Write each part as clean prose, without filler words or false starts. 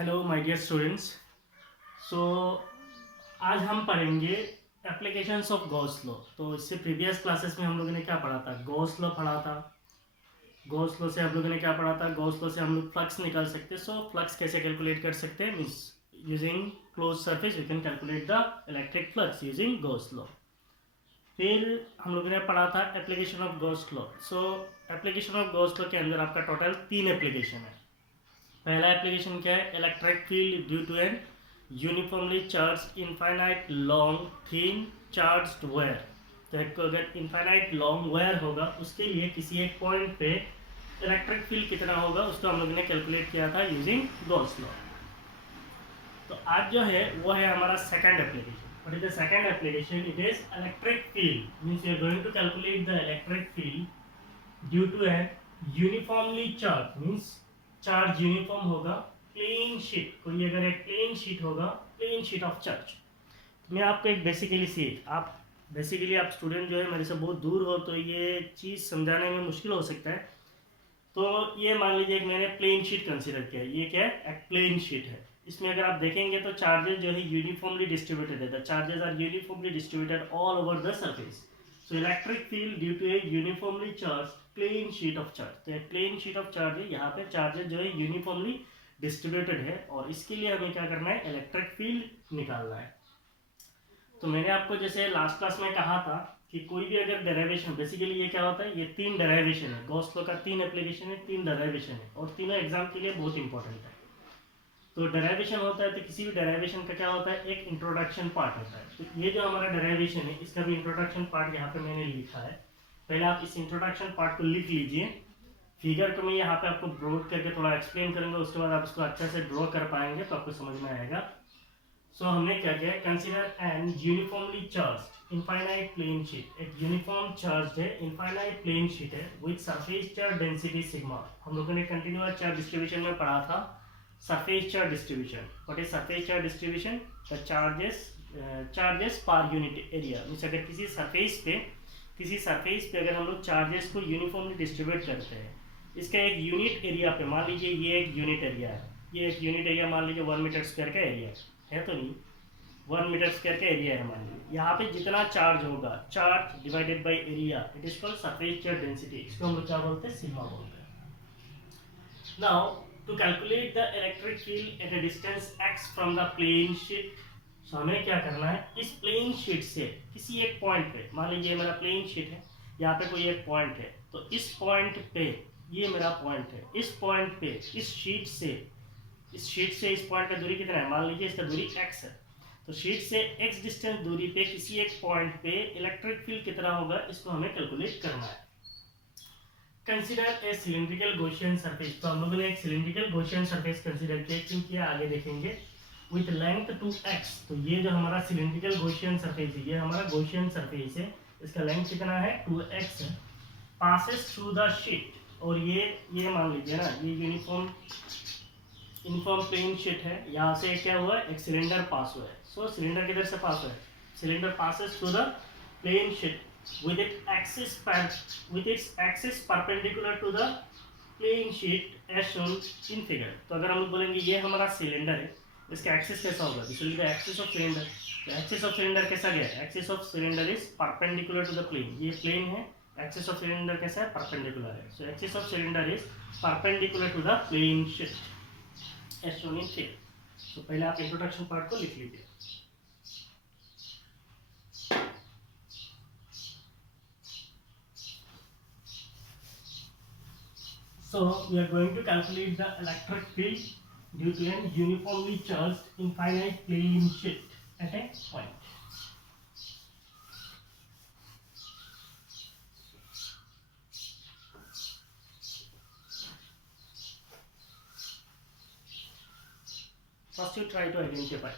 Hello my dear students. So आज हम पढ़ेंगे एप्लीकेशंस ऑफ गॉस लॉ। तो इससे प्रीवियस क्लासेस में हम लोगों ने क्या पढ़ा था, गॉस लॉ पढ़ा था। गॉस लॉ से हम लोगों ने क्या पढ़ा था, गॉस लॉ से हम लोग फ्लक्स निकाल सकते हैं। सो फ्लक्स कैसे कैलकुलेट कर सकते हैं, means using close surface we can calculate the electric flux using Gauss law. फिर हम लोगों ने पढ़ा था application of Gauss law. So application of Gauss law के अंदर आपका टोटल 3 एप्लीकेशन है। पहला एप्लीकेशन क्या है, electric field due to an uniformly charge infinite long thin charged wire. तो एक अगर इनफाइनाइट लॉन्ग वायर होगा उसके लिए किसी एक पॉइंट पे इलेक्ट्रिक फील्ड कितना होगा उसको हम लोगों ने कैलकुलेट किया था यूजिंग गॉस लॉ। तो आज जो है वो है हमारा second application. What is the second application? It is electric field, means we are going to calculate the electric field due to an uniformly charge, means charge uniform होगा, plane sheet, कोई अगर एक प्लेन शीट होगा, plane sheet of charge. मैं आपको एक basically आप student जो है मेरे से बहुत दूर हो तो ये चीज़ समझाने में मुश्किल हो सकता है। तो ये मान लीजिए कि मैंने प्लेन शीट कंसीडर किया, ये क्या है, एक प्लेन शीट है। इसमें अगर आप देखेंगे तो चार्जेस जो है यूनिफॉर्मली डिस्ट्रीब्यूटेड है, the charges are uniformly distributed all over the surface. So electric field due to a uniformly charge plane sheet of charge. तो एक प्लेन शीट ऑफ चार्ज है, यहाँ पे चार्जेस जो है यूनिफॉर्मली डिस्ट्रीब्यूटेड है और इसके लिए हमें क्या करना है, इलेक्ट्रिक फील्ड निकालना है। तो मैंने आपको जैसे लास्ट क्लास में कहा था कि कोई भी अगर डेरिवेशन, बेसिकली ये क्या होता है, ये 3 डेरिवेशन है, गॉस लॉ का 3 एप्लीकेशन है, 3 डेरिवेशन है और तीनों एग्जाम के लिए बहुत इंपॉर्टेंट है। तो डेरिवेशन होता है तो किसी भी डेरिवेशन का क्या होता है, एक इंट्रोडक्शन पार्ट होता है। तो ये जो हमारा डेरिवेशन है इसका भी इंट्रोडक्शन पार्ट यहाँ पे मैंने लिखा है। पहले आप इस इंट्रोडक्शन पार्ट को लिख लीजिए। फिगर को मैं यहाँ पे आपको ब्रॉड करके थोड़ा एक्सप्लेन करूंगा, उसके बाद आप इसको अच्छे से ड्रॉ कर पाएंगे तो आपको समझ में आएगा। सो हमने क्या किया, consider an uniformly charged infinite plane sheet. एक यूनिफॉर्म चार्ज है, इनफाइनाइट प्लेन शीट है with surface charge density sigma. हम लोगों ने कंटिन्यूअस चार्ज डिस्ट्रीब्यूशन में पढ़ा था surface charge distribution. What is surface charge distribution? The charges per unit area. Means अगर किसी सरफेस पे अगर हम लोग चार्जेस को यूनिफॉर्मली डिस्ट्रीब्यूट करते हैं, इसका एक यूनिट एरिया पे, मान लीजिए ये एक यूनिट एरिया है, ये एक यूनिट एरिया मान लीजिए 1 मीटर स्क्वायर का एरिया है तो नहीं, 1 मीटर स्क्वायर का एरिया है मान लीजिए। यहाँ पे जितना चार्ज होगा, charge divided by area, it is called surface charge density. इसको हम लोग क्या बोलते हैं, सिग्मा बोलते हैं। Now to calculate the electric field at a distance x from the plane sheet, so हमें क्या करना है, इस प्लेन शीट से किसी एक पॉइंट पे, मान लीजिए मेरा प्लेन शीट है, यहाँ पे कोई एक पॉइंट है, तो इस पॉइंट पे, ये मेरा पॉइंट है, इस पॉइंट पे इस शीट से इस पॉइंट का दूरी कितना है, मान लीजिए इसका दूरी x है। तो शीट से x डिस्टेंस दूरी पे किसी एक पॉइंट पे इलेक्ट्रिक फील्ड कितना होगा, इसको हमें कैलकुलेट करना है। Consider a cylindrical Gaussian surface. तो हम लोगों ने एक सिलिंड्रिकल गॉसियन सरफेस कंसीडर किया, क्योंकि आगे देखेंगे विथ लेंथ 2x। तो ये जो हमारा सिलिंड्रिकल गॉसियन सरफेस है, ये हमारा गॉसियन सरफेस है, इसका लेंथ कितना है, 2x है, पासेस थ्रू द शीट। और ये मान लीजिए ना, ये यूनिफॉर्म प्लेन शीट है, यहाँ से क्या हुआ है, एक सिलेंडर पास हुआ है। सो सिलेंडर किधर से पास हुआ है, cylinder passes through the plane sheet with its axis perpendicular to the plane sheet as shown in figure। तो अगर हम लोग बोलेंगे ये हमारा सिलेंडर है, इसका एक्सिस कैसा होगा, this will be axis of cylinder. तो एक्सिस ऑफ सिलेंडर कैसा गया, axis of cylinder is perpendicular to the plane. ये प्लेन है, एक्सिस ऑफ सिलेंडर कैसा है, परपेंडिकुलर है। So axis of cylinder is perpendicular to the plane sheet as shown in figure। तो पहले आप इंट्रोडक्शन पार्ट को लिख लीजिए। So we are going to calculate the electric field due to an uniformly charged infinite plane sheet at a point। First you try to identify,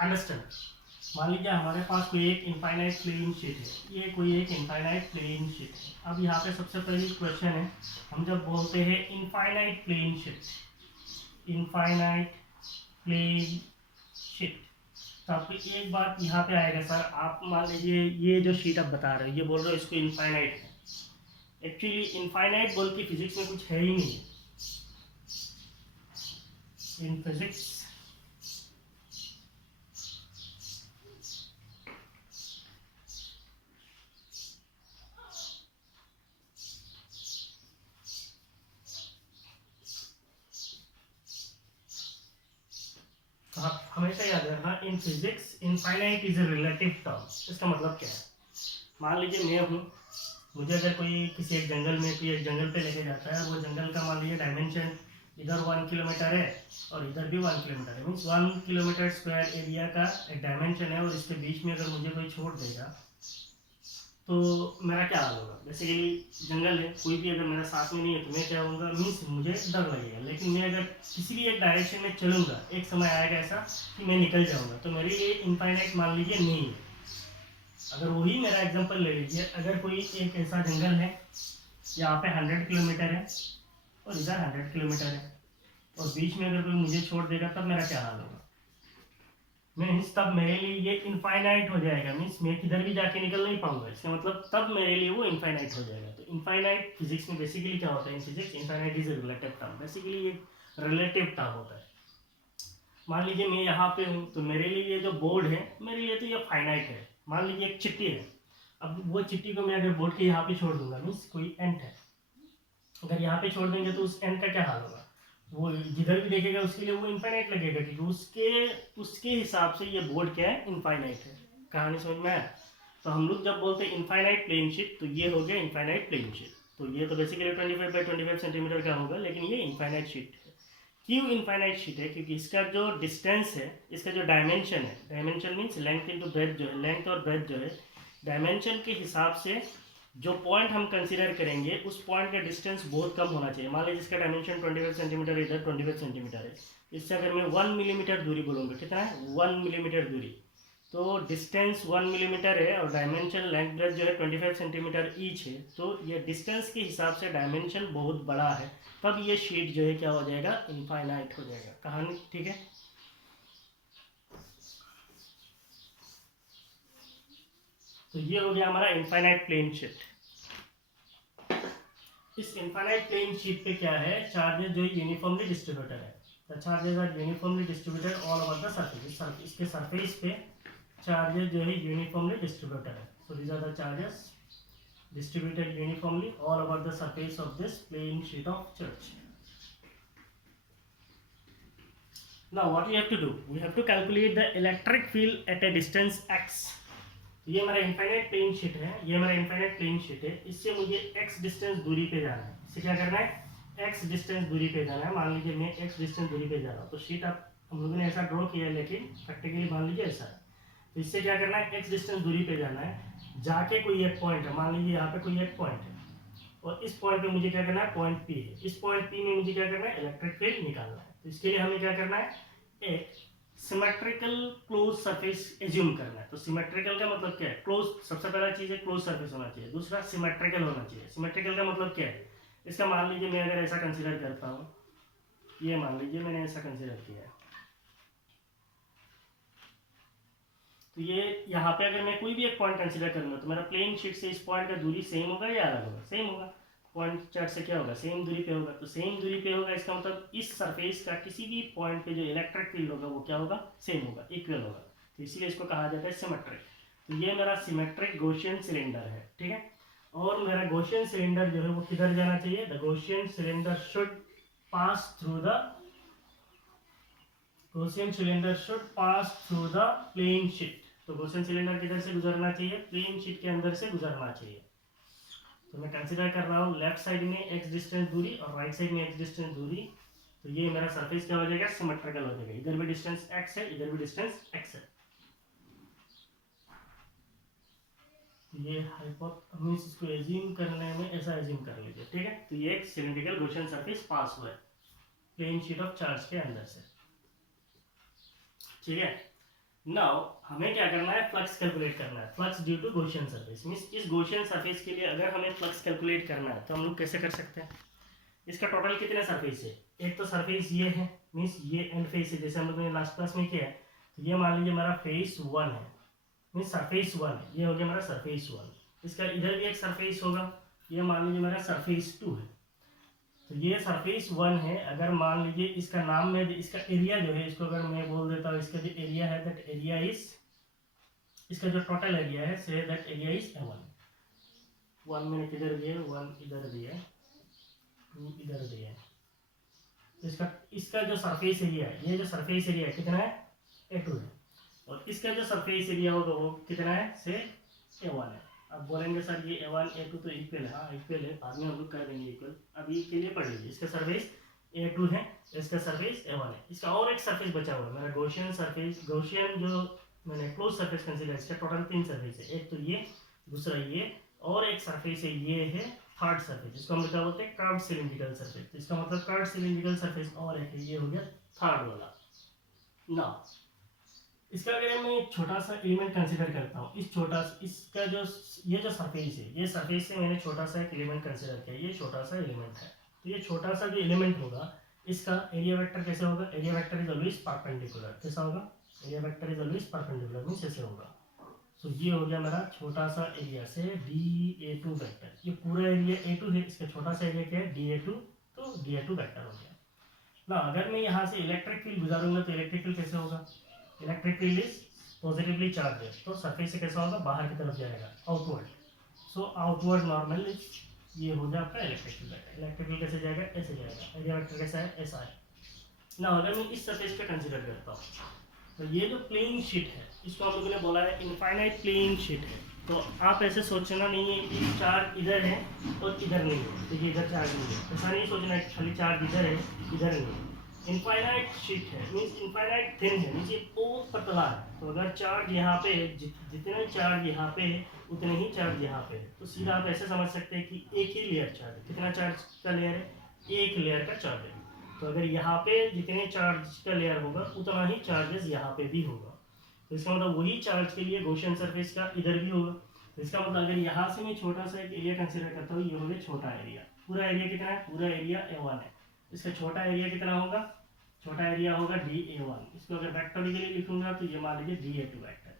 understand। मान लीजिए हमारे पास कोई एक इनफाइनाइट प्लेन शीट है, ये कोई एक इनफाइनाइट प्लेन शीट है। अब यहाँ पे सबसे पहली क्वेश्चन है, हम जब बोलते हैं infinite plane sheet, infinite plane sheet, तो आपको एक बात यहाँ पे आएगा, सर आप मान लीजिए ये जो शीट आप बता रहे हो, ये बोल रहे हो इसको इनफाइनाइट है। एक्चुअली इनफाइनाइट बोल के फिजिक्स में कुछ है ही नहीं। in physics. हमेशा याद रखना, in physics infinite is a relative term. इसका मतलब क्या है? मान लीजिए मैं हूँ, मुझे अगर कोई किसी एक जंगल में कोई एक जंगल पे लेके जाता है, वो जंगल का मान लीजिए डायमेंशन इधर 1 किलोमीटर है और इधर भी 1 किलोमीटर है, मीन्स 1 किलोमीटर स्क्वायर एरिया का एक डायमेंशन है, और इसके बीच में अगर मुझे कोई छोड़ देगा तो मेरा क्या हाल होगा? बेसिकली जंगल है, कोई भी अगर मेरा साथ में नहीं है तो मैं क्या होऊंगा, मीन्स मुझे डर लगेगा। लेकिन मैं अगर किसी भी एक डायरेक्शन में चलूंगा, एक समय आएगा ऐसा कि मैं निकल जाऊंगा, तो मेरे लिए इनफाइनाइट मान लीजिए नहीं है। अगर वही मेरा एग्जांपल ले लीजिए, अगर कोई एक ऐसा जंगल है, यहाँ पे 100 किलोमीटर है और इधर 100 किलोमीटर है, और बीच में अगर कोई मुझे छोड़ देगा, तब मेरा क्या हाल होगा? मीन्स तब मेरे लिए ये इनफाइनाइट हो जाएगा, मीन्स मैं किधर भी जाके निकल नहीं पाऊंगा। इसका मतलब तब मेरे लिए वो इनफाइनाइट हो जाएगा। तो इनफाइनाइट फिजिक्स में बेसिकली क्या होता है? In physics infinite is a relative term. Basically ये रिलेटिव टर्म होता है। मान लीजिए मैं यहाँ पे हूँ, तो मेरे लिए ये जो बोर्ड है, मेरे लिए तो ये फाइनाइट है। मान लीजिए एक चिट्ठी है, अब वो चिट्ठी को मैं अगर बोर्ड के यहाँ पे छोड़ दूंगा, मीन्स कोई एंड है, अगर यहाँ पे छोड़ देंगे तो उस एंड का क्या हाल होगा? वो जिधर भी देखेगा उसके लिए वो इनफाइनाइट लगेगा, क्योंकि उसके उसके हिसाब से ये बोर्ड क्या है? इनफाइनाइट है। कहानी समझ में आया? तो हम लोग जब बोलते हैं इनफाइनाइट प्लेन शीट, तो ये हो गया इनफाइनाइट प्लेन शीट। तो ये तो बेसिकली 25 बाई 25 सेंटीमीटर का होगा, लेकिन ये इनफाइनाइट शीट है। क्यों इनफाइनाइट शीट है? क्योंकि इसका जो डिस्टेंस है, इसका जो डायमेंशन है, dimension means length into breadth जो है, लेंथ और ब्रेथ जो है, डायमेंशन के हिसाब से जो पॉइंट हम कंसीडर करेंगे, उस पॉइंट का डिस्टेंस बहुत कम होना चाहिए। मान लीजिए इसका डायमेंशन 25 सेंटीमीटर, इधर 25 सेंटीमीटर है, इससे अगर मैं 1 मिलीमीटर दूरी बोलूँगा, कितना है? 1 मिलीमीटर दूरी। तो डिस्टेंस 1 मिलीमीटर है और डायमेंशन लेंथ ब्रेथ जो है 25 सेंटीमीटर ईच है, तो ये डिस्टेंस के हिसाब से डायमेंशन बहुत बड़ा है, तब ये शीट जो है क्या हो जाएगा? इनफाइनाइट हो जाएगा। कहानी ठीक है? तो ये हो गया हमारा इनफाइनाइट प्लेन शीट। इस इनफाइनाइट प्लेन शीट पे क्या है? चार्जेस जो है यूनिफॉर्मली डिस्ट्रीब्यूटेड है। The charges are uniformly distributed all over the surface. इसके सरफेस पे चार्जेस जो है यूनिफॉर्मली डिस्ट्रीब्यूटेड है। So these are the charges distributed uniformly all over the surface of this plane sheet of church. Now what we have to do? We have to calculate the electric field at a distance x. ये हमारा infinite plane sheet है, ये हमारा infinite plane sheet है। इससे मुझे x distance दूरी पे जाना है। इससे क्या करना है? x डिस्टेंस दूरी पे जाना है। मान लीजिए मैं x डिस्टेंस दूरी पे जा रहा हूँ, तो शीट आप हम लोगों ने ऐसा ड्रॉ किया है, लेकिन प्रैक्टिकली मान लीजिए ऐसा। तो इससे क्या करना है? x डिस्टेंस दूरी पे जाना है, जाके कोई एक पॉइंट है, मान लीजिए यहाँ पे कोई एक पॉइंट है, और इस पॉइंट पे मुझे क्या करना है? पॉइंट P है। इस पॉइंट P में मुझे क्या करना है? इलेक्ट्रिक फील्ड निकालना है। तो इसके लिए हमें क्या करना है? एक सिमेट्रिकल क्लोज सरफेस एज्यूम करना है। तो सिमेट्रिकल का मतलब क्या है? क्लोज, सबसे पहला चीज है क्लोज सरफेस होना चाहिए, दूसरा सिमेट्रिकल होना चाहिए। सिमेट्रिकल का मतलब क्या है? इसका मान लीजिए मैं अगर ऐसा कंसीडर करता हूँ, ये मान लीजिए मैंने ऐसा कंसीडर किया है, तो ये यहाँ पे अगर मैं कोई भी एक पॉइंट कंसीडर करूंगा, तो मेरा प्लेन शीट से इस पॉइंट का दूरी सेम होगा या अलग होगा? सेम होगा। पॉइंट चार्ट से क्या होगा? सेम दूरी पे होगा। तो सेम दूरी पे होगा, इसका मतलब इस सरफेस का किसी भी पॉइंट पे जो इलेक्ट्रिक फील्ड होगा वो क्या होगा? सेम होगा, इक्वल होगा। तो इसीलिए इसको कहा जाता है सिमेट्रिक। तो ये मेरा सिमेट्रिक गॉसियन सिलेंडर है, ठीक है। और मेरा गॉसियन सिलेंडर जो है वो किधर जाना चाहिए? The Gaussian cylinder should pass through the Gaussian cylinder should pass through the plane sheet. तो गॉसियन सिलेंडर किधर से गुजरना चाहिए? प्लेन शीट के अंदर से गुजरना चाहिए। तो मैं कंसीडर कर रहा हूँ लेफ्ट साइड में x डिस्टेंस दूरी और राइट साइड में x डिस्टेंस दूरी। तो ये मेरा सरफेस क्या हो जाएगा? सिमेट्रिकल हो जाएगा। इधर भी डिस्टेंस x है, इधर भी डिस्टेंस x है। ये हाइपोटेन्यूज इसको एज्यूम करने में ऐसा एज्यूम कर लीजिए, ठीक है। तो ये एक सिलिंड्रिकल गॉसियन सरफेस पास हुआ है प्लेन शीट ऑफ चार्ज के अंदर से, ठीक है। नाउ हमें क्या करना है? फ्लक्स कैलकुलेट करना है। Flux due to Gaussian surface means इस गॉसियन सरफेस के लिए अगर हमें फ्लक्स कैलकुलेट करना है तो हम लोग कैसे कर सकते हैं? इसका टोटल कितने सरफेस है? एक तो सरफेस ये है, मींस ये एंड फेस है, जैसे हम लोगों ने लास्ट क्लास में किया है। तो ये मान लीजिए हमारा फेस 1 है, मींस सरफेस 1 है, ये हो गया हमारा सरफेस 1। इसका इधर भी एक सरफेस होगा, ये मान लीजिए हमारा सरफेस 2 है। तो ये सरफेस 1 है। अगर मान लीजिए इसका नाम में इसका एरिया जो है, इसको अगर मैं बोल देता हूँ, इसका जो एरिया है दैट एरिया इज, इसका जो टोटल एरिया है say that area is A1। 1 मैंने किधर दिया, 1 इधर दिया, 2 इधर दिया। इसका जो सरफेस एरिया है, ये जो सरफेस एरिया कितना है, A2 है, और इसका जो सरफेस एरिया होगा वो कितना है, से A1 है। अब बोलेंगे सर ये A1 A2 तो इक्वल है। हाँ इक्वल है, बाद में हम लोग कर देंगे इक्वल, अभी के लिए पढ़ लीजिए। इसका सरफेस A2 है, इसका सरफेस A1 है। इसका और एक सरफेस बचा हुआ है मेरा गॉसियन सरफेस, गॉसियन जो मैंने क्लोज सरफेस कंसीडर, इसका टोटल 3 सरफेस है, एक तो ये, दूसरा ये, और एक सरफेस है ये है थर्ड सरफेस, जिसको हम क्या बोलते हैं, कर्व्ड सिलिंड्रिकल सरफेस। तो इसका मतलब कर्व्ड सिलिंड्रिकल सरफेस और एक है, ये हो गया थर्ड वाला ना। इसका अगर मैं एक छोटा सा एलिमेंट कंसीडर करता हूँ, इस छोटा इसका जो ये जो सरफेस है, ये सरफेस से मैंने छोटा सा एक एलिमेंट कंसीडर किया, ये छोटा सा एलिमेंट है। तो ये छोटा सा जो एलिमेंट होगा, इसका एरिया वेक्टर कैसे होगा, area vector is always perpendicular. कैसा होगा, area vector is always perpendicular, means ऐसे होगा। तो ये हो गया मेरा छोटा सा एरिया से DA2 वेक्टर। ये पूरा एरिया A2 है, इसका छोटा सा एरिया क्या है, DA2, तो DA2 वेक्टर हो गया ना। अगर मैं यहाँ से इलेक्ट्रिक फील्ड गुजारूंगा तो इलेक्ट्रिक फील्ड कैसे होगा, electric field is positively charge है, तो सरफेस से कैसा होगा, बाहर की तरफ जाएगा, outward. So outward normal is, ये हो गया आपका electric field vector. Electric field कैसे जाएगा, ऐसे जाएगा। एरिया वेक्टर कैसा है, ऐसा है ना। अगर मैं इस सरफेस पे कंसीडर करता हूँ, तो ये जो प्लेन शीट है, इसको हम लोगों ने बोला है इनफाइनाइट प्लेन शीट है। तो आप ऐसे सोचना नहीं है कि चार्ज इधर है और इधर नहीं है, तो ये इधर चार्ज नहीं है, ऐसा नहीं सोचना है खाली चार्ज इधर है इधर नहीं है। इनफाइनाइट शीट है, मीन्स इनफाइनाइट थिन है, मीन्स ये बहुत पतला है। तो अगर चार्ज यहाँ पे है, जितने चार्ज यहाँ पे है उतने ही चार्ज यहाँ पे है, तो सीधा आप ऐसे समझ सकते हैं कि एक ही लेयर चार्ज है। कितना चार्ज का लेयर है, एक लेयर का चार्ज है। तो अगर यहाँ पे जितने चार्ज का लेयर होगा उतना ही चार्जेस यहाँ पे भी होगा। तो इसका मतलब वही चार्ज के लिए गॉसियन सरफेस का इधर भी होगा। तो इसका मतलब अगर यहाँ से मैं छोटा सा एक एरिया कंसीडर करता हूँ, ये हो गया छोटा एरिया। पूरा एरिया कितना है, पूरा एरिया A1 है। इसका छोटा एरिया कितना होगा, छोटा एरिया होगा DA1। इसको अगर वेक्टोरिकली लिखूंगा तो ये मान लीजिए DA2 वेक्टर।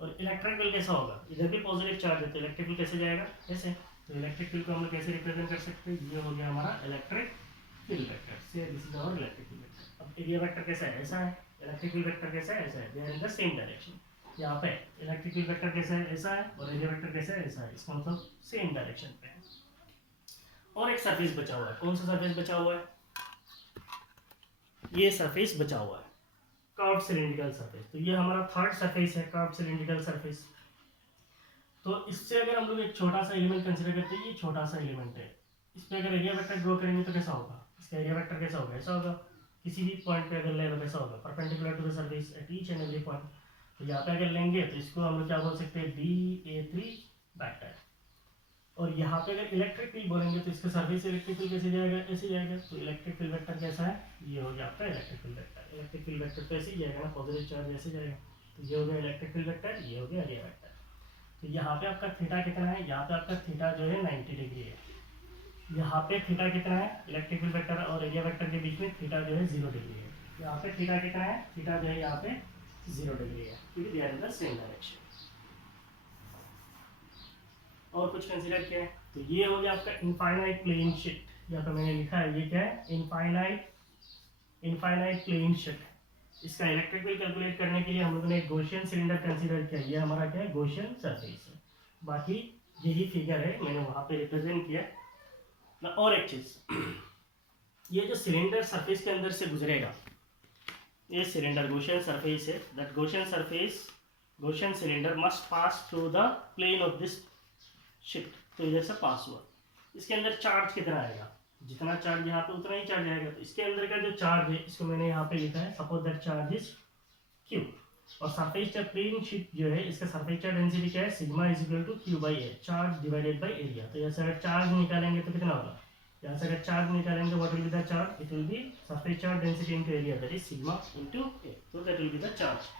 और इलेक्ट्रिक फील्ड कैसा होगा, इधर भी पॉजिटिव चार्ज है, तो इलेक्ट्रिक फील्ड कैसे जाएगा, ऐसे। तो इलेक्ट्रिक फील्ड को हम लोग कैसे रिप्रेजेंट कर सकते हैं, ये हो गया हमारा इलेक्ट्रिक फील्ड वेक्टर से, this is our electric field vector. अब एरिया वेक्टर कैसा है, ऐसा है। इलेक्ट्रिक फील्ड वेक्टर कैसा है, ऐसा है, they are in the same direction. यहाँ पे इलेक्ट्रिक फील्ड वेक्टर कैसा है, ऐसा है, और एरिया वेक्टर कैसा है, ऐसा है। इसका मतलब सेम डायरेक्शन पे है। और एक सरफेस बचा हुआ है, कौन सा सरफेस बचा हुआ है, ये सरफेस बचा हुआ है, कर्व्ड सिलिंड्रिकल सरफेस। तो ये हमारा थर्ड सरफेस है, कर्व्ड सिलिंड्रिकल सरफेस। तो इससे अगर हम लोग एक छोटा सा एलिमेंट कंसीडर करते हैं, ये छोटा सा एलिमेंट है, इस पे अगर एरिया वेक्टर ड्रॉ करेंगे तो कैसा होगा, इसका एरिया वेक्टर कैसा होगा, ऐसा होगा। किसी भी पॉइंट पे अगर ले लो कैसा होगा, perpendicular to the surface at each and every point. तो यहाँ पे अगर लेंगे तो इसको हम लोग क्या बोल सकते हैं, DA3 वेक्टर। और यहाँ पे अगर इलेक्ट्रिक फील्ड बोलेंगे तो इसका सरफेस से इलेक्ट्रिक फील्ड कैसे जाएगा, ऐसे जाएगा। तो इलेक्ट्रिक फील्ड वेक्टर कैसा है, ये हो गया आपका electric field vector. Electric field vector तो ऐसे ही जाएगा ना, पॉजिटिव चार्ज ऐसे जाएगा। तो ये हो गया इलेक्ट्रिक फील्ड वेक्टर, ये हो गया एरिया वेक्टर। तो यहाँ पे आपका थीटा कितना है, यहाँ पे आपका थीटा जो है 90 डिग्री है। यहाँ पे थीटा कितना है, इलेक्ट्रिक फील्ड वेक्टर और एरिया वेक्टर के बीच में थीटा जो है 0 डिग्री है। यहाँ पे थीटा कितना है, थीटा जो है यहाँ पे 0 डिग्री है, क्योंकि they are in the same direction. और कुछ कंसीडर किया है, तो ये हो गया आपका इनफाइनाइट प्लेन शीट। यहाँ पे मैंने लिखा है, ये क्या है, इनफाइनाइट प्लेन शीट। इसका इलेक्ट्रिक फील्ड कैलकुलेट करने के लिए हम लोगों ने एक गॉसियन सिलेंडर कंसीडर किया। ये हमारा क्या है, गॉसियन सरफेस है। बाकी यही फिगर है, मैंने वहाँ पे रिप्रेजेंट किया ना। और एक चीज, ये जो सिलेंडर सरफेस के अंदर से गुजरेगा, ये सिलेंडर गॉसियन सरफेस है, that Gaussian cylinder must pass through the plane of this sheet. तो इधर से पास हुआ, इसके अंदर चार्ज कितना आएगा, जितना चार्ज यहाँ पे उतना ही चार्ज आएगा। तो इसके अंदर का जो चार्ज है, इसको मैंने यहाँ पे लिखा है, suppose that charge is Q। और सरफेस चार्ज प्लेन शीट जो है, इसका सरफेस चार्ज डेंसिटी क्या है, sigma is equal to Q/A, charge divided by area. तो यहाँ से अगर चार्ज निकालेंगे तो कितना होगा, यहाँ से अगर चार्ज निकालेंगे, what will be the charge, it will be surface charge density into area, that is sigma into A। तो that will be the charge.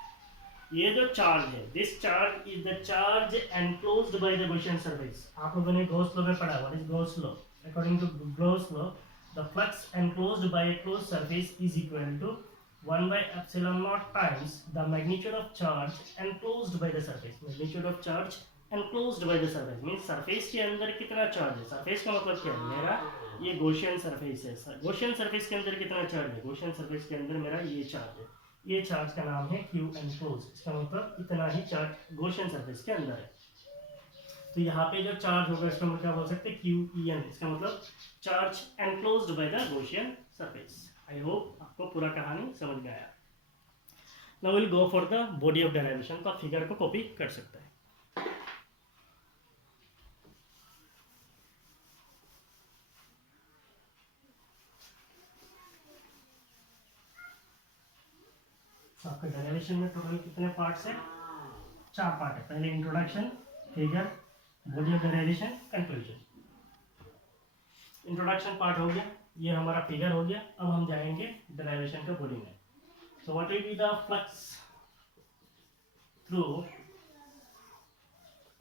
ये जो चार्ज है, this charge is the charge enclosed by the Gaussian surface. आप लोगों ने Gauss law में पढ़ा, what is Gauss law, according to Gauss law the flux enclosed by a closed surface is equal to 1 by epsilon naught times the magnitude of charge enclosed by the surface। magnitude of charge enclosed by the surface means surface के अंदर कितना charge है। surface का मतलब क्या है, मेरा ये गॉसियन सरफेस है। गॉसियन सरफेस के अंदर कितना चार्ज है? गॉसियन सरफेस के अंदर मेरा ये चार्ज है। ये चार्ज का नाम है क्यू एनक्लोज। इसका मतलब इतना ही चार्ज गॉसियन सरफेस के अंदर है। तो यहाँ पे जो चार्ज होगा इसका मतलब क्या बोल सकते हैं? Q E N. इसका मतलब charge enclosed by the Gaussian surface. I hope आपको पूरा कहानी समझ में आया। Now will go for the body of derivation. तो आप फिगर को कॉपी कर सकते हैं। आपका डेरिवेशन में टोटल कितने पार्ट्स हैं? 4 पार्ट है। पहले introduction, figure, body of derivation, conclusion. Introduction part हो गया, ये हमारा फिगर हो गया। अब हम जाएंगे डेरिवेशन का बॉडी में। So what will be the flux through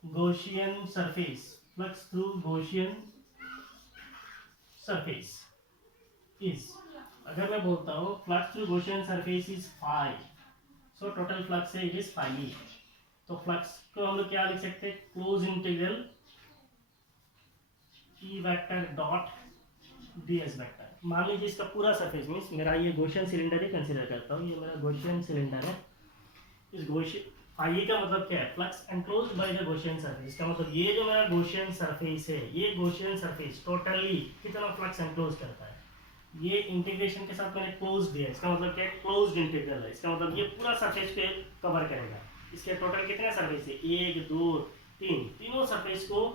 Gaussian surface? Flux through Gaussian surface is, अगर मैं बोलता हूँ flux through Gaussian surface is phi, so total flux है इट इज फाई। तो फ्लक्स को हम लोग क्या लिख सकते हैं? Close integral E vector dot ds vector. मान लीजिए इसका पूरा सरफेस मीन्स मेरा ये गॉसियन सिलेंडर ही कंसीडर करता हूँ, ये मेरा गॉसियन सिलेंडर है। इस गॉसियन फाई का मतलब क्या है? Flux enclosed by the Gaussian surface. का मतलब ये जो मेरा गॉसियन सरफेस है, ये गॉसियन सरफेस टोटली कितना फ्लक्स एनक्लोज करता है? ये इंटीग्रेशन के साथ मैंने क्लोज दिया है। इसका मतलब क्या है? क्लोज्ड इंटीग्रल है। इसका मतलब ये पूरा सरफेस पे कवर करेगा। इसके टोटल कितने सरफेस है? 1 2 3, तीनों सरफेस को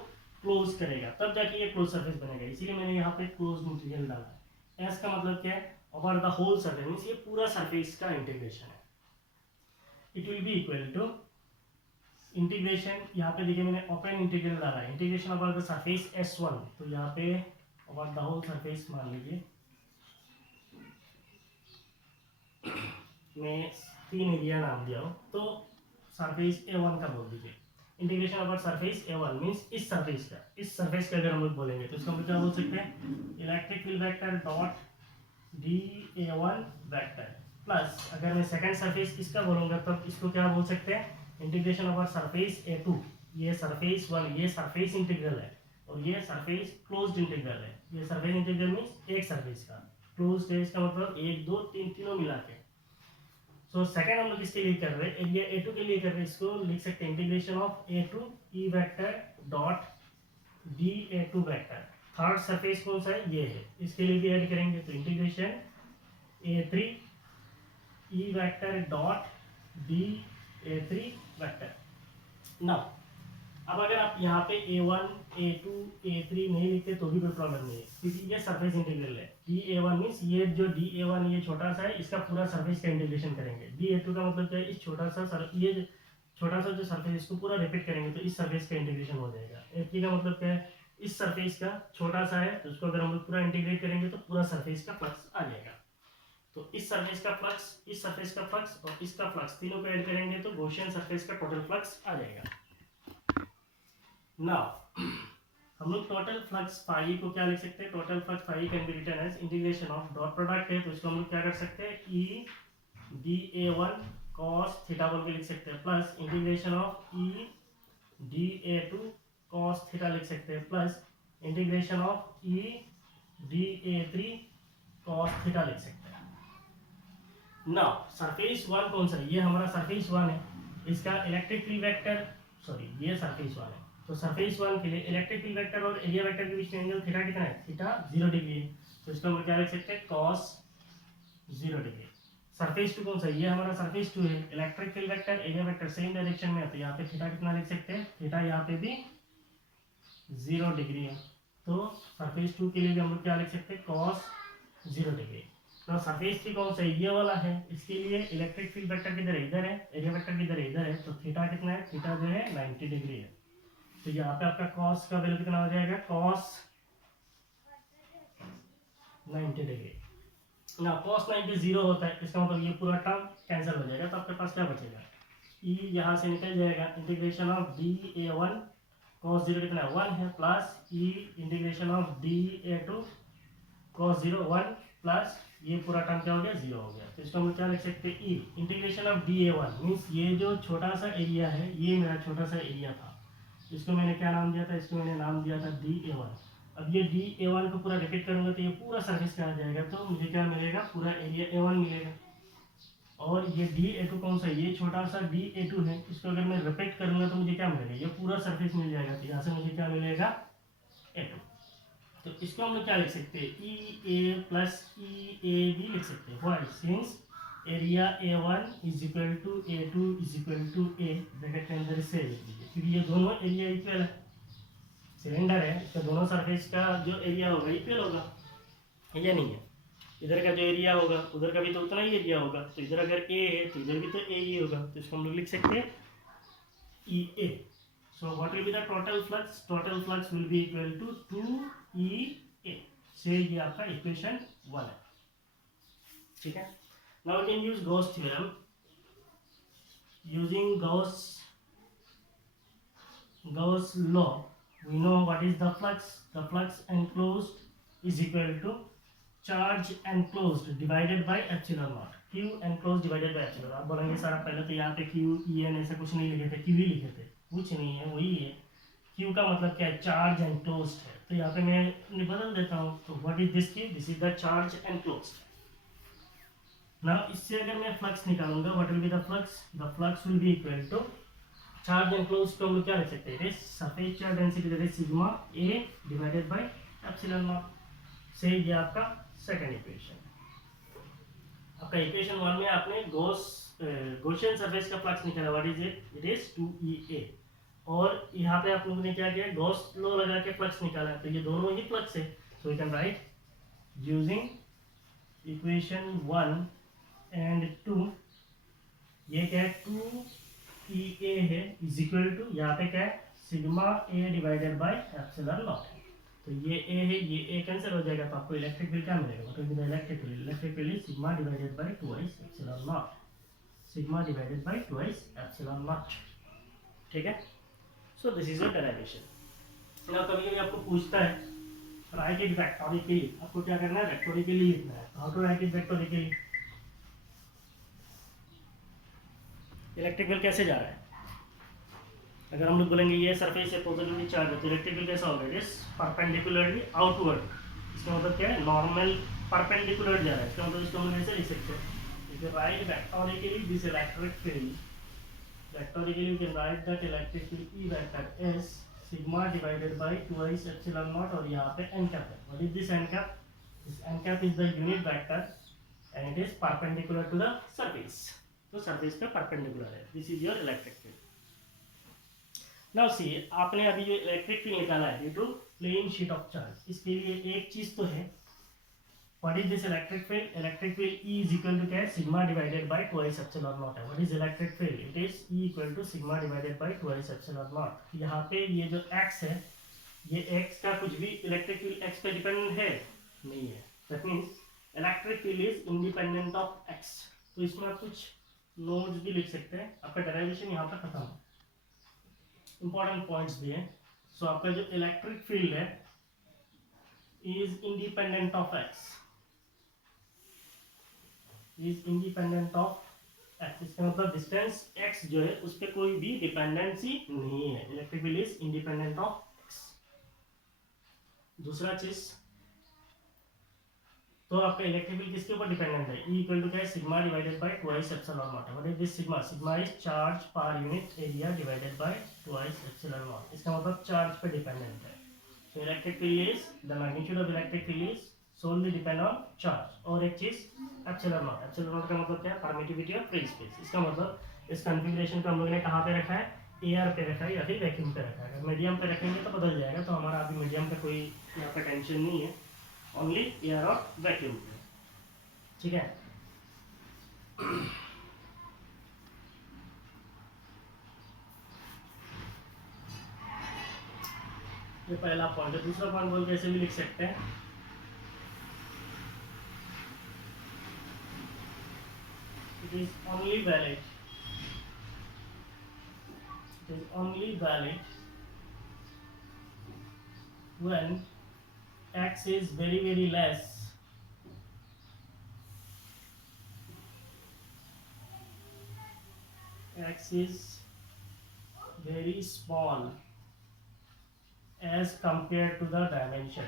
क्लोज करेगा, तब जाके ये क्लोज सरफेस बनेगा। इसीलिए मैंने यहाँ पे क्लोज इंटीग्रल डाला है। एस का मतलब क्या है? Over the whole surface means ये पूरा सरफेस का इंटीग्रेशन है। It will be equal to integration, यहाँ पे देखिए मैंने ओपन इंटीग्रल डाला है, integration over the surface S1। तो यहाँ पे ओवर द होल सरफेस मान लीजिए मैं 3 एरिया नाम दिया हूँ, तो सरफेस A1 का बोल दीजिए। Integration over surface A1 means इस सरफेस का, इस सरफेस का अगर हम लोग बोलेंगे तो इसको हम क्या बोल सकते हैं? Electric field vector dot dA1 vector plus, अगर मैं सेकंड सरफेस इसका बोलूंगा तो इसको क्या बोल सकते हैं? Integration over surface A2। ये सरफेस 1, ये सरफेस इंटीग्रल है और ये सरफेस क्लोज्ड इंटीग्रल है। ये सरफेस इंटीग्रल मींस एक सरफेस का, क्लोज्ड है इसका मतलब 1 2 3 तीनों मिला के। सो सेकंड हम लोग इसके लिए कर रहे हैं, एरिया A2 के लिए कर रहे हैं, इसको लिख सकते हैं integration of A2 E vector dot dA2 vector. Third surface कौन सा है? ये है, इसके लिए भी ऐड करेंगे तो integration A3 E vector dot dA3 vector. Now अब अगर आप यहाँ पे A1 A2 A3 नहीं लिखते तो भी कोई प्रॉब्लम नहीं है, क्योंकि ये सरफेस इंटीग्रल है। dA1 मींस ये जो dA1 ये छोटा सा है, इसका पूरा सरफेस का इंटीग्रेशन करेंगे। dA2 का मतलब क्या है? इस छोटा सा ये छोटा सा जो सरफेस इसको पूरा रिपीट करेंगे तो इस सरफेस का इंटीग्रेशन हो जाएगा। A3 का मतलब क्या है? इस सरफेस का छोटा सा है तो उसको अगर हम लोग पूरा इंटीग्रेट करेंगे तो पूरा सरफेस का फ्लक्स आ जाएगा। तो इस सरफेस का फ्लक्स, इस सरफेस का फ्लक्स और इसका फ्लक्स तीनों को ऐड करेंगे तो गॉसियन सरफेस का टोटल फ्लक्स आ जाएगा। नाउ हम लोग टोटल फ्लक्स फाई को क्या लिख सकते हैं? Total flux phi can be written as integration of dot product है तो इसको हम लोग क्या कर सकते हैं? ई dA1 cos थीटा बोल के लिख सकते हैं, plus integration of E dA2 cos theta लिख सकते हैं, plus integration of E dA3 cos theta लिख सकते हैं। नाउ सरफेस 1 कौन सा है? ये हमारा सरफेस 1 है, इसका इलेक्ट्रिक फील्ड वेक्टर, सॉरी ये सरफेस 1 है। तो सरफेस 1 के लिए इलेक्ट्रिक फील्ड वेक्टर और एरिया वेक्टर के बीच में एंगल थीटा कितना है? थीटा 0 डिग्री है। तो इसको हम क्या लिख सकते हैं? cos 0 degree. सरफेस 2 कौन सा है? ये हमारा सरफेस 2 है, electric field vector area vector same direction में है, तो यहाँ पे थीटा कितना लिख सकते हैं? थीटा यहाँ पे भी 0 डिग्री है। तो सरफेस 2 के लिए भी हम लोग क्या लिख सकते हैं? cos 0 degree. तो सरफेस 3 कौन सा है? ये वाला है, इसके लिए इलेक्ट्रिक फील्ड वेक्टर किधर है? इधर है, एरिया वेक्टर किधर है? इधर है, तो थीटा कितना है? थीटा जो है 90 डिग्री है। तो यहाँ पे आपका cos का वैल्यू कितना हो जाएगा? cos 90 डिग्री ना, cos 90 0 होता है, इसका मतलब ये पूरा टर्म कैंसिल हो जाएगा। तो आपके पास क्या बचेगा? e यहाँ से निकल जाएगा, इंटीग्रेशन ऑफ dA1 cos 0 कितना है? 1 है, plus e integration of dA2 cos 0 1 plus ये पूरा टर्म क्या हो गया? 0 हो गया। तो इसको हम क्या लिख सकते हैं? e integration of dA1 means ये जो छोटा सा एरिया है, ये मेरा छोटा सा एरिया था, इसको मैंने क्या नाम दिया था? इसको मैंने नाम दिया था dA1। अब ये dA1 को पूरा रिपीट करूंगा तो ये पूरा सरफेस का आ जाएगा, तो मुझे क्या मिलेगा, पूरा एरिया A1 मिलेगा। और ये dA2 कौन सा है, ये छोटा सा dA2 है, इसको अगर मैं रिपीट करूंगा तो मुझे क्या मिलेगा, ये पूरा सरफेस मिल जाएगा। तो यहाँ से मुझे क्या मिलेगा, A2। तो इसको हम लोग क्या लिख सकते हैं, EA प्लस EAB लिख सकते हैं। Why, since area A1 is equal to A2 is equal to A, bracket के अंदर इससे लिख दीजिए, क्योंकि ये दोनों एरिया इक्वल है। सिलेंडर है, इसका दोनों सरफेस का जो एरिया होगा इक्वल होगा, या नहीं है। इधर का जो एरिया होगा उधर का भी तो उतना ही एरिया होगा, तो इधर अगर A है तो इधर भी तो A ही होगा, तो इसको हम लोग लिख सकते हैं EA। So what will be the total flux? Total flux will be equal to 2EA। से ये आपका इक्वेशन 1 है, ठीक है। Now we can use Gauss theorem. Using Gauss law, we know what is the flux. The flux enclosed is equal to charge enclosed divided by epsilon naught। Q enclosed divided by epsilon। आप बोलेंगे sir आप पहले तो यहाँ पे Q EN ऐसा कुछ नहीं लिखे थे, Q ही लिखे थे। कुछ नहीं है, वही है। Q का मतलब क्या है, चार्ज enclosed है, तो यहाँ पे मैं बदल देता हूँ। तो what is this Q? This is the charge enclosed। Now इससे अगर मैं फ्लक्स निकालूंगा, what will be the flux? The flux will be equal to charge enclosed को हम लोग क्या लिख सकते हैं, surface charge density that is sigma A divided by epsilon not. से ये आपका सेकंड इक्वेशन। आपका इक्वेशन 1 में आपने गॉसियन सरफेस का फ्लक्स निकाला, what is it, it is 2EA। और यहाँ पे आप लोगों ने क्या किया, गॉस लॉ लगा के फ्लक्स निकाला, तो ये दोनों ही फ्लक्स है। So we can write using equation 1 and 2, ये क्या है 2EA है इज इक्वल टू, यहाँ पे क्या है sigma A divided by epsilon not. तो ये A है, ये A कैंसिल हो जाएगा, तो आपको इलेक्ट्रिक फील्ड क्या मिलेगा, what will be the electric field? Electric field is sigma divided by 2s epsilon not. Sigma divided by 2s epsilon not, ठीक है। सो this is your derivation. Now कभी कभी आपको पूछता है राइट इट वेक्टोरिकली, आपको क्या करना है, वेक्टोरिकली लिखना है। How to write it vectorially? Electric field कैसे जा रहा है, अगर हम लोग बोलेंगे ये सरफेस है पॉजिटिवली चार्ज है, तो इलेक्ट्रिक फील्ड कैसा होगा, इट इज परपेंडिकुलरली आउटवर्ड। इसका मतलब क्या है, नॉर्मल परपेंडिकुलर जा रहा है। इसका मतलब इसको हम ऐसे लिख सकते हैं, if you write vectorially this electric field, vectorially you can write that electric field E vector is sigma divided by 2s epsilon naught, और यहाँ पे n कैप है। What is this n cap? This n cap is the unit vector and it is perpendicular to the surface, तो surface पे perpendicular है। This is your electric field. Now see, आपने अभी जो इलेक्ट्रिक फील्ड निकाला है due to plane sheet of charge, इसके लिए एक चीज तो है, what is this electric field? Electric field E is equal to क्या है, sigma divided by 2s epsilon naught है। What is electric field? It is E equal to sigma divided by 2s epsilon naught. यहाँ पे ये जो x है, ये x का कुछ भी इलेक्ट्रिक फील्ड x पे डिपेंडेंट है नहीं है, that means electric field is independent of x। तो इसमें आप कुछ नोट्स भी लिख सकते हैं, आपका डेरिवेशन यहाँ पर खत्म है। इंपॉर्टेंट पॉइंट्स दिए। सो आपका जो इलेक्ट्रिक फील्ड है is independent of x, is independent of x। इसका मतलब डिस्टेंस x जो है उस पर कोई भी डिपेंडेंसी नहीं है, electric field is independent of x। दूसरा चीज, तो आपका इलेक्ट्रिक फील्ड किसके ऊपर डिपेंडेंट है, E इक्वल टू क्या है, sigma divided by 2s epsilon not. What is this sigma? Sigma is charge पर unit area divided by 2s epsilon not. इसका मतलब चार्ज पे डिपेंडेंट है। सो electric field is, the magnitude of electric field is solely depend on charge. और एक चीज epsilon not, epsilon not का मतलब क्या है, परमिटिविटी ऑफ फ्री स्पेस। इसका मतलब इस कॉन्फ़िगरेशन को हम लोगों ने कहाँ पे रखा है, एयर पे रखा है या फिर वैक्यूम पे रखा है। अगर मीडियम पे रखेंगे तो बदल जाएगा, तो हमारा अभी मीडियम पे कोई यहाँ पे टेंशन नहीं है, ओनली एयर और वैक्यूम पे, ठीक है। ये पहला पॉइंट है। दूसरा पॉइंट बोल के ऐसे भी लिख सकते हैं, it is only valid, it is only valid when x is very very less, x is very small, as compared to the dimension.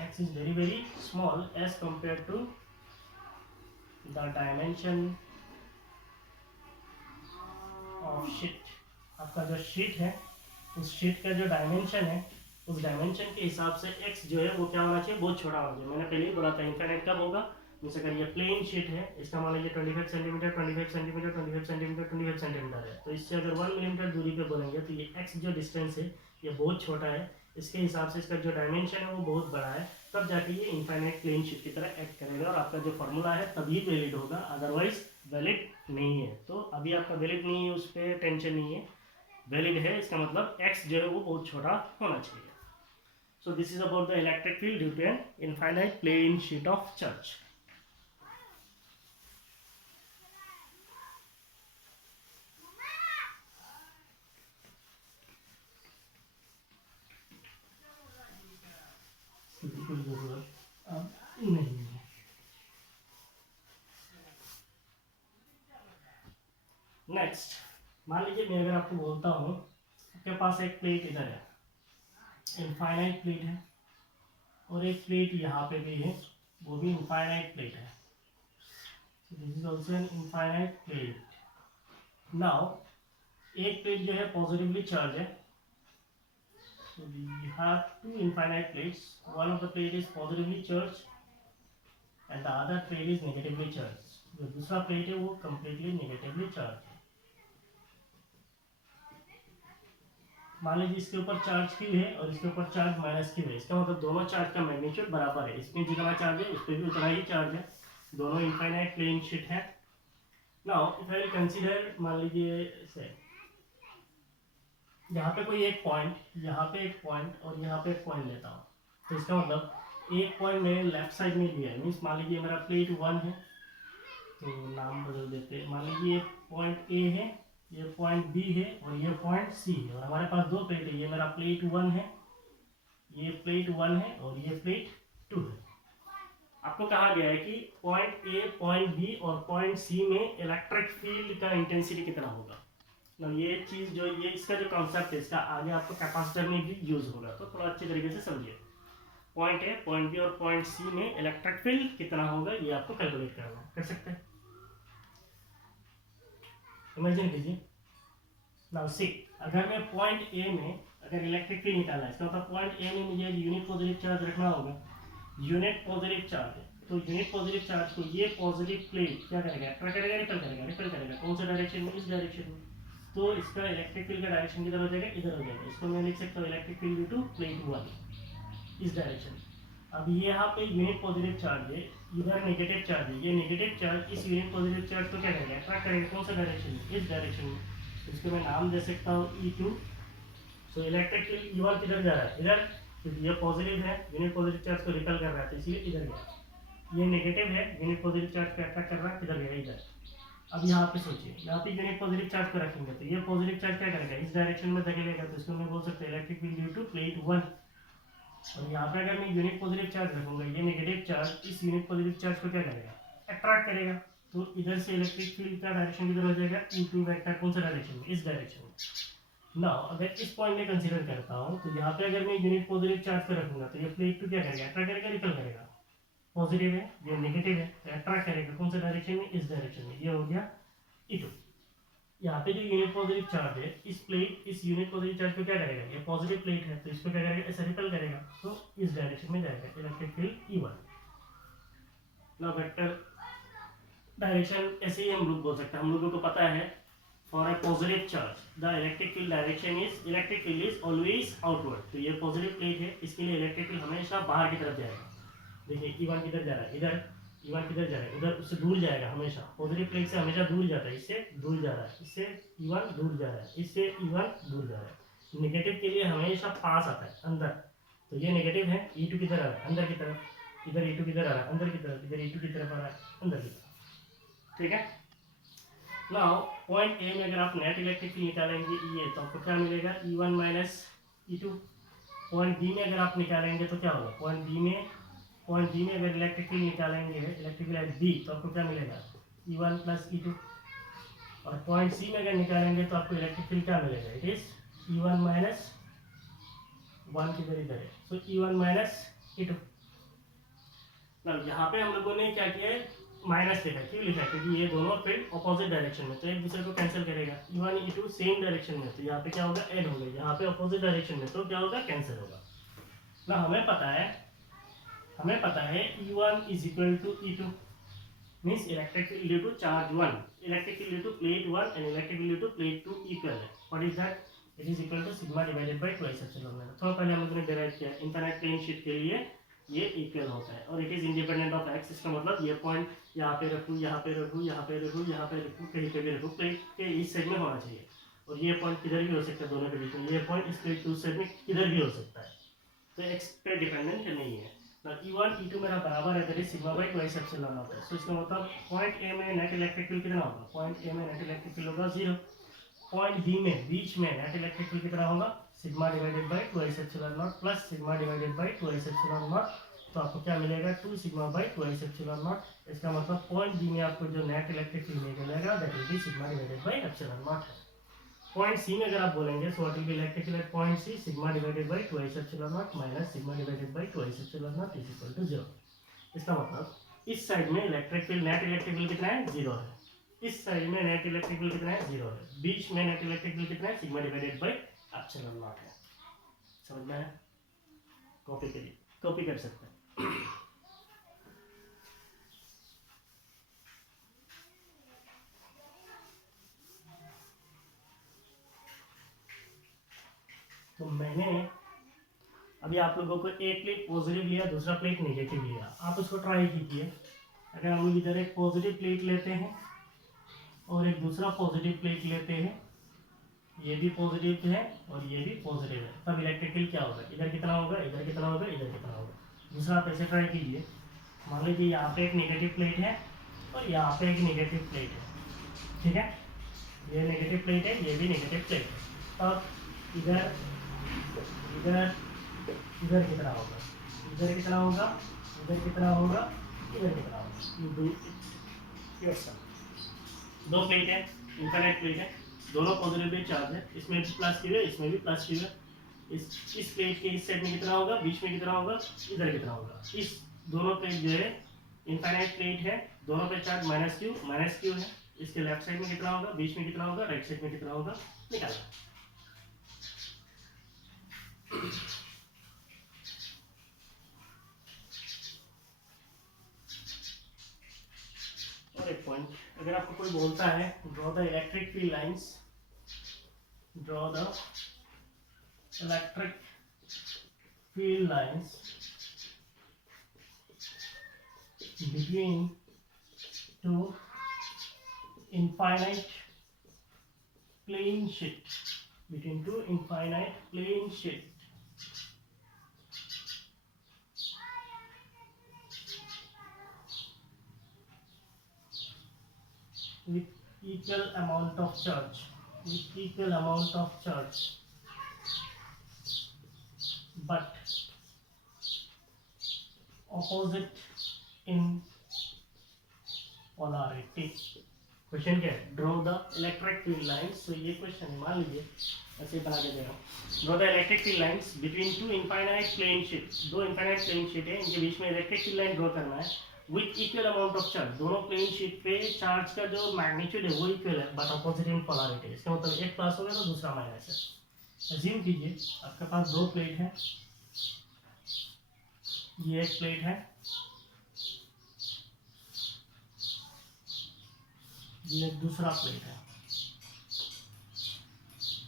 X is very very small as compared to the dimension of sheet. आपका जो sheet है उस sheet का जो dimension है उस dimension के हिसाब से x जो है वो क्या होना चाहिए, बहुत छोटा होना चाहिए। मैंने पहले ही बोला था इनफाइनाइट कब होगा, जैसे अगर ये प्लेन शीट है, इसका मान लीजिए 25 सेंटीमीटर 25 सेंटीमीटर 25 सेंटीमीटर 25 सेंटीमीटर है, तो इससे अगर 1 मिलीमीटर दूरी पे बोलेंगे तो ये x जो डिस्टेंस है ये बहुत छोटा है, इसके हिसाब से इसका जो डायमेंशन है वो बहुत बड़ा है, तब जाके ये इनफाइनाइट प्लेन शीट की तरह एक्ट करेगा और आपका जो फॉर्मूला है तभी वैलिड होगा, अदरवाइज वैलिड नहीं है। तो अभी आपका वैलिड नहीं है, उस पर टेंशन नहीं है, वैलिड है, इसका मतलब x जो है वो बहुत छोटा होना चाहिए। So this is about the electric field due to an infinite plane sheet of charge. बिल्कुल जरूरत अब नहीं है। नेक्स्ट, मान लीजिए मैं अगर आपको बोलता हूँ आपके पास एक प्लेट इधर है, इनफाइनाइट प्लेट है, और एक प्लेट यहाँ पे भी है, वो भी इनफाइनाइट प्लेट है। This is also an infinite plate. Now एक प्लेट जो है पॉजिटिवली चार्ज है, so we have two infinite plates, one of the plate is positively charged and the other plate is negatively charged। जो दूसरा plate है वो completely negatively charged है। मान लीजिए इसके ऊपर चार्ज क्यू है और इसके ऊपर चार्ज माइनस क्यू है, इसका मतलब दोनों चार्ज का मैग्नीट्यूड बराबर है, इसमें जितना चार्ज है इस पर भी उतना ही चार्ज है, दोनों इनफाइनाइट प्लेन शीट है। नाउ इफ आई कंसीडर, मान लीजिए से यहाँ पे कोई एक पॉइंट, यहाँ पे एक पॉइंट और यहाँ पे एक पॉइंट लेता हूँ, तो इसका मतलब एक पॉइंट मेरे लेफ्ट साइड में दिया है, मीन्स मान लीजिए मेरा प्लेट 1 है, तो नाम बदल देते हैं, मान लीजिए ये पॉइंट ए है, ये पॉइंट बी है और ये पॉइंट सी है, और हमारे पास दो प्लेट है, ये मेरा प्लेट 1 है, ये प्लेट 1 है और ये प्लेट 2 है। आपको कहा गया है कि पॉइंट ए, पॉइंट बी और पॉइंट सी में इलेक्ट्रिक फील्ड का इंटेंसिटी कितना होगा। ना ये चीज़ जो ये इसका जो कॉन्सेप्ट है इसका आगे आपको कैपेसिटर में भी यूज होगा, तो थोड़ा अच्छे तरीके से समझिए। पॉइंट ए, पॉइंट बी और पॉइंट सी में इलेक्ट्रिक फील्ड कितना होगा ये आपको कैलकुलेट करना है, कर सकते हैं। इमेजिन कीजिए, नाउ सी, अगर मैं पॉइंट ए में अगर इलेक्ट्रिक फील्ड निकालना है, इसका मतलब पॉइंट ए में मुझे यूनिट पॉजिटिव चार्ज रखना होगा, यूनिट पॉजिटिव चार्ज है, तो यूनिट पॉजिटिव चार्ज को ये पॉजिटिव प्लेट क्या करेगा, अट्रैक्ट करेगा, रिपेल करेगा, रिपेल करेगा, कौन से डायरेक्शन में, इस डायरेक्शन में, तो इसका इलेक्ट्रिक फील्ड का डायरेक्शन किधर हो जाएगा, इधर हो जाएगा, इसको मैं लिख सकता हूँ electric field due to plate 1 इस डायरेक्शन। अब ये यहाँ पे यूनिट पॉजिटिव चार्ज है, इधर नेगेटिव चार्ज है, ये नेगेटिव चार्ज इस यूनिट पॉजिटिव चार्ज को क्या करेगा, अट्रैक्ट करेगा, कौन सा डायरेक्शन में, इस डायरेक्शन में, इसको मैं नाम दे सकता हूँ E2। सो इलेक्ट्रिक फील्ड E1 किधर जा रहा है, इधर, क्योंकि ये पॉजिटिव है, यूनिट पॉजिटिव चार्ज को रिपेल कर रहा है, तो इसलिए इधर गया। ये नेगेटिव है, यूनिट पॉजिटिव चार्ज को अट्रैक्ट कर रहा है, किधर गया, इधर। अब यहाँ पे सोचिए, यहाँ पे यूनिट पॉजिटिव चार्ज को रखेंगे तो ये पॉजिटिव चार्ज क्या करेगा, इस डायरेक्शन में धकेलेगा, तो इसको मैं बोल सकता हूँ electric field due to plate 1। और यहाँ पे अगर मैं यूनिट पॉजिटिव चार्ज रखूंगा, ये नेगेटिव चार्ज इस यूनिट पॉजिटिव चार्ज को क्या करेगा, अट्रैक्ट करेगा, तो इधर से इलेक्ट्रिक फील्ड का डायरेक्शन किधर हो जाएगा, E2 वेक्टर, कौन सा डायरेक्शन में, इस डायरेक्शन में। नाउ अगर इस पॉइंट में कंसीडर करता हूँ, तो यहाँ पे अगर मैं यूनिट पॉजिटिव चार्ज को रखूंगा तो ये प्लेट 2 क्या करेगा, अट्रैक्ट करेगा, रिपेल करेगा, पॉजिटिव है, ये नेगेटिव है, तो अट्रैक्ट करेगा, कौन सा डायरेक्शन में, इस डायरेक्शन में, ये हो गया E2। यहाँ पे जो यूनिट पॉजिटिव चार्ज है, इस प्लेट, इस यूनिट पॉजिटिव चार्ज को क्या करेगा, ये पॉजिटिव प्लेट है, तो इसको क्या करेगा, ऐसे रिपेल करेगा, तो इस डायरेक्शन में जाएगा, electric field E1। Now vector direction ऐसे ही हम लोग बोल सकते हैं, हम लोगों को पता है for a positive charge the electric field direction is, electric field is always outward, तो ये पॉजिटिव प्लेट है, इसके लिए इलेक्ट्रिक फील्ड हमेशा बाहर की तरफ जाएगा। देखिए E1 किधर जा रहा है, इधर, E1 किधर जा रहा है, उधर, उससे दूर जाएगा हमेशा, पॉजिटिव प्लेट से हमेशा दूर जाता है, इससे दूर जा रहा है, इससे E1 दूर जा रहा है, इससे E1 दूर जा रहा है। नेगेटिव के लिए हमेशा पास आता है, अंदर, तो ये नेगेटिव है, E2 किधर आ रहा है, अंदर की तरफ, इधर E2 किधर आ रहा है, अंदर की तरफ, इधर E2 की तरफ आ रहा है, अंदर की तरफ, ठीक है। नाउ पॉइंट ए में अगर आप नेट इलेक्ट्रिक फील्ड निकालेंगे ये, तो आपको क्या मिलेगा, E1 minus E2। Point B में अगर आप निकालेंगे तो क्या होगा, पॉइंट बी में अगर इलेक्ट्रिक फील्ड निकालेंगे, इलेक्ट्रिक फील्ड बी, तो आपको क्या मिलेगा, E1 प्लस E2। और पॉइंट सी में अगर निकालेंगे तो आपको इलेक्ट्रिक फील्ड क्या मिलेगा, इट इज E1 माइनस 1 किधर इधर है, सो E1 माइनस E2। यहाँ पे हम लोगों ने क्या किया है, माइनस लिखा। क्यों लिखा? क्योंकि ये दोनों फील्ड अपोजिट डायरेक्शन में, तो एक दूसरे को कैंसिल करेगा। E1 E2 सेम डायरेक्शन में, तो यहाँ पे क्या होगा, ऐड होगा। यहाँ पे अपोजिट डायरेक्शन में, तो क्या होगा, कैंसिल होगा ना। हमें पता है E1 is equal to E2 means electric field due to charge 1, electric field due to plate 1 and electric field due to plate 2 equal है। What is that? It is equal to sigma divided by 2 epsilon. तो पहले हम लोगों ने derive किया infinite plane sheet के लिए ये इक्वल होता है और it is independent of x. इसका मतलब ये पॉइंट यहाँ पे रखूँ, यहाँ पे रखूँ, यहाँ पे रखूँ, यहाँ पे रखूँ, कहीं पे भी रखूँ, प्लेट के इस साइड में होना चाहिए। और ये पॉइंट किधर भी हो सकता है दोनों के बीच में, ये पॉइंट इस प्लेट के उस साइड में किधर भी हो सकता है, तो एक्स पे डिपेंडेंट नहीं है। E1 E2 मेरा बराबर है, that is sigma bye 2 epsilon naught है। सो इसका मतलब पॉइंट ए में नेट इलेक्ट्रिक फील्ड कितना होगा, पॉइंट ए में नेट इलेक्ट्रिक फील्ड होगा 0। पॉइंट बी में बीच में नेट इलेक्ट्रिक फील्ड कितना होगा, sigma divided by 2 epsilon not plus sigma divided by 2 epsilon not. तो आपको क्या मिलेगा, 2 सिग्मा बाय 2 एप्सिलॉन नॉट। इसका मतलब पॉइंट बी में आपको जो नेट इलेक्ट्रिक फील्ड मिलेगा that will be sigma divided by epsilon naught है। पॉइंट सी में अगर आप बोलेंगे so what will be electric field at point C, sigma divided by 2 epsilon naught minus sigma divided by 2 epsilon naught is equal to 0। इसका मतलब इस side में electric field, net electric field कितना है, 0 है। इस साइड में नेट इलेक्ट्रिक फील्ड कितना है, 0 है। बीच में नेट इलेक्ट्रिक फील्ड कितना है, sigma divided by epsilon naught है। समझ में आया? कॉपी कर सकते हैं। तो मैंने अभी आप लोगों को एक प्लेट पॉजिटिव लिया, दूसरा प्लेट नेगेटिव लिया, आप उसको ट्राई कीजिए। अगर हम लोग इधर एक पॉजिटिव प्लेट लेते हैं और एक दूसरा पॉजिटिव प्लेट लेते हैं, ये भी पॉजिटिव है और ये भी पॉजिटिव है, तब इलेक्ट्रिक फील्ड क्या होगा, इधर कितना होगा, इधर कितना होगा, इधर कितना होगा। दूसरा आप ऐसे ट्राई कीजिए। मान लीजिए यहाँ पे एक नेगेटिव प्लेट है और यहाँ पे एक नेगेटिव प्लेट है, ठीक है, ये नेगेटिव प्लेट है, ये भी नेगेटिव प्लेट है। अब इधर इधर इधर कितना होगा, इधर कितना होगा, इधर कितना होगा, इधर कितना होगा। दो प्लेट है, इनफाइनाइट प्लेट है, दोनों पॉजिटिव चार्ज है, इसमें भी प्लस क्यू है, इसमें भी प्लस क्यू है। इस प्लेट के इस साइड में कितना होगा, बीच में कितना होगा, इधर कितना होगा। इस दोनों प्लेट जो है इनफाइनाइट प्लेट है, दोनों पे चार्ज माइनस क्यू है। इसके लेफ्ट साइड में कितना होगा, बीच में कितना होगा, राइट साइड में कितना होगा, निकालना। और एक पॉइंट, अगर आपको कोई बोलता है draw the electric field lines, draw the electric field lines between two infinite plane sheet, between two infinite plane sheet with equal amount of charge, with equal amount of charge, but opposite in polarity। Question क्या है, draw the electric field lines. तो ये question है, मान लीजिए ऐसे बना के दे रहा हूँ। Draw the electric field lines between two infinite plane sheet, दो इनफाइनाइट प्लेन शीट है, इनके बीच में इलेक्ट्रिक फील्ड लाइन ड्रॉ करना है with equal amount of charge. दोनों प्लेन शीट पे चार्ज का जो मैग्नीट्यूड है वो इक्वल है बट अपोजिट इन पोलैरिटी। इसका मतलब एक प्लस होगा तो दूसरा माइनस है। अज्यूम कीजिए आपके पास दो प्लेट है, ये एक प्लेट है, ये दूसरा प्लेट है,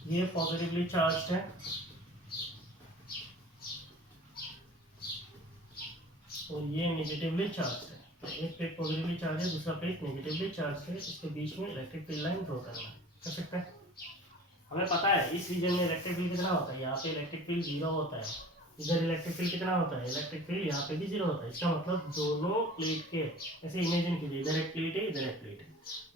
ये पॉजिटिवली चार्ज्ड है और ये नेगेटिवली चार्ज्ड है। तो एक प्लेट पॉजिटिवली चार्ज है, दूसरा प्लेट नेगेटिवली चार्ज है, इसके बीच में इलेक्ट्रिक फील्ड लाइन ड्रॉ करना है। कर सकते हैं? हमें पता है इस रीजन में इलेक्ट्रिक फील्ड कितना होता है, यहाँ पे इलेक्ट्रिक फील्ड 0 होता है, इधर इलेक्ट्रिक फील्ड कितना होता है, इलेक्ट्रिक फील्ड यहाँ पे भी 0 होता है। इसका मतलब दोनों प्लेट के, ऐसे इमेजिन कीजिए इधर एक प्लेट है, इधर एक प्लेट है,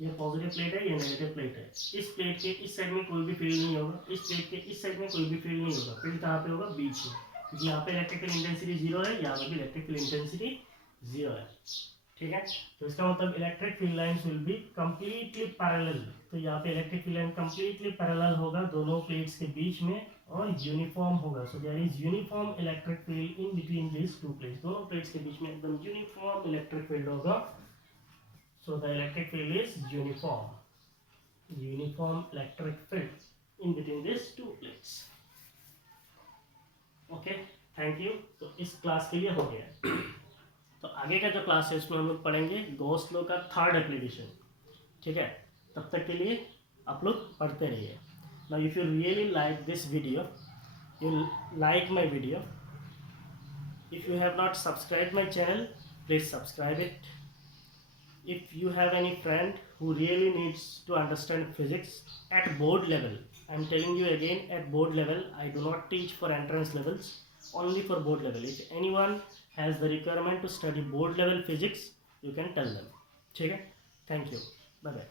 ये पॉजिटिव प्लेट है, ये नेगेटिव प्लेट है। इस प्लेट के इस साइड में कोई भी फील्ड नहीं होगा, इस प्लेट के इस साइड में कोई भी फील्ड नहीं होगा। फील्ड कहाँ पे होगा, बीच में, क्योंकि यहाँ पे इलेक्ट्रिकल इंटेंसिटी 0 है, यहाँ पे भी इलेक्ट्रिकल इंटेंसिटी 0 है, ठीक है। तो इसका मतलब electric field lines will be completely parallel. तो यहाँ पे electric field line completely parallel होगा दोनों प्लेट्स के बीच में और यूनिफॉर्म होगा. So there is uniform electric field in between this two plates. दोनों प्लेट्स के बीच में एकदम यूनिफॉर्म इलेक्ट्रिक फील्ड होगा. So the electric field is uniform electric field in between this two plates. Okay, thank you. तो इस class के लिए हो गया. तो आगे का जो क्लास है उसमें हम लोग पढ़ेंगे गॉस लॉ का थर्ड एप्लीकेशन. ठीक है, तब तक के लिए आप लोग पढ़ते रहिए. Now if you really like this video, you like my video, if you have not subscribed my channel, please subscribe it. If you have any friend who really needs to understand physics at board level, I'm telling you again, at board level, I do not teach for entrance levels, only for board level. If anyone has the requirement to study board level physics, you can tell them. ठीक है, thank you, bye bye.